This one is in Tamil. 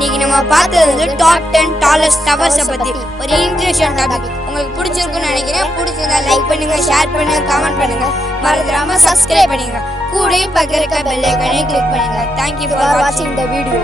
இன்னைக்கு நம்ம பார்த்தது வந்து டாப் 10 டாலஸ்ட் டவர்ஸை பத்தி ஒரு இன்ட்ரெஸ்டிங் டாபிக். உங்களுக்கு பிடிச்சிருக்குன்னு நினைக்கிறேன். பிடிச்சிருந்தா லைக் பண்ணுங்க, ஷேர் பண்ணுங்க, கமெண்ட் பண்ணுங்க, மறந்துடாம சப்ஸ்கிரைப் பண்ணுங்க. கூடவே பக்கத்துல இருக்க பெல் ஐகானை கிளிக் பண்ணுங்க. Thank you for watching the video.